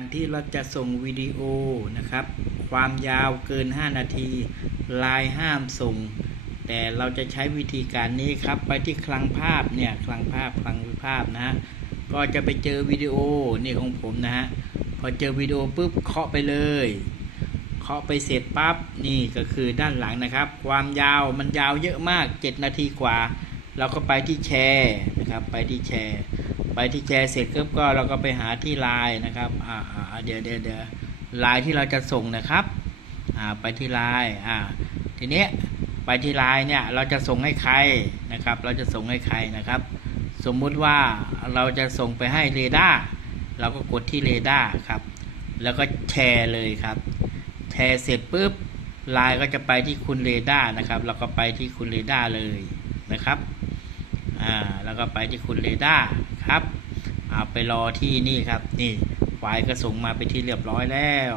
การที่เราจะส่งวิดีโอนะครับ ความยาวเกิน 5 นาทีลน์ห้ามส่ง แต่เราจะใช้วิธีการนี้ครับ ไปที่คลังภาพเนี่ยคลังภาพคลังภาพนะฮะก็จะไปเจอวิดีโอนี่ของผมนะฮะพอเจอวิดีโอปุ๊บเคาะไปเลยเคาะไปเสร็จปั๊บนี่ก็คือด้านหลังนะครับ ความยาวมันยาวเยอะมาก 7 นาทีกว่า เราก็ไปที่แชร์นะครับไปที่แชร์ ไปที่แชร์เสร็จปุ๊บก็เราก็ไปหาที่ไลน์นะครับอ่าเดี๋ยวเดี๋ยวเดี๋ยวไลน์ที่เราจะส่งนะครับอ่าไปที่ไลน์อ่าทีนี้ไปที่ไลน์เนี่ยเราจะส่งให้ใครนะครับ เราจะส่งให้ใครนะครับ สมมุติว่าเราจะส่งไปให้เรดาร์เราก็กดที่เรดาร์ครับ แล้วก็แชร์เลยครับ แชร์เสร็จปุ๊บไลน์ก็จะไปที่คุณเรดาร์นะครับ เราก็ไปที่คุณเรดาร์เลยนะครับอ่าแล้วก็ไปที่คุณเรดาร์ ครับเอาไปรอที่นี่ครับ นี่ไฟล์ก็ส่งมาไปที่เรียบร้อยแล้ว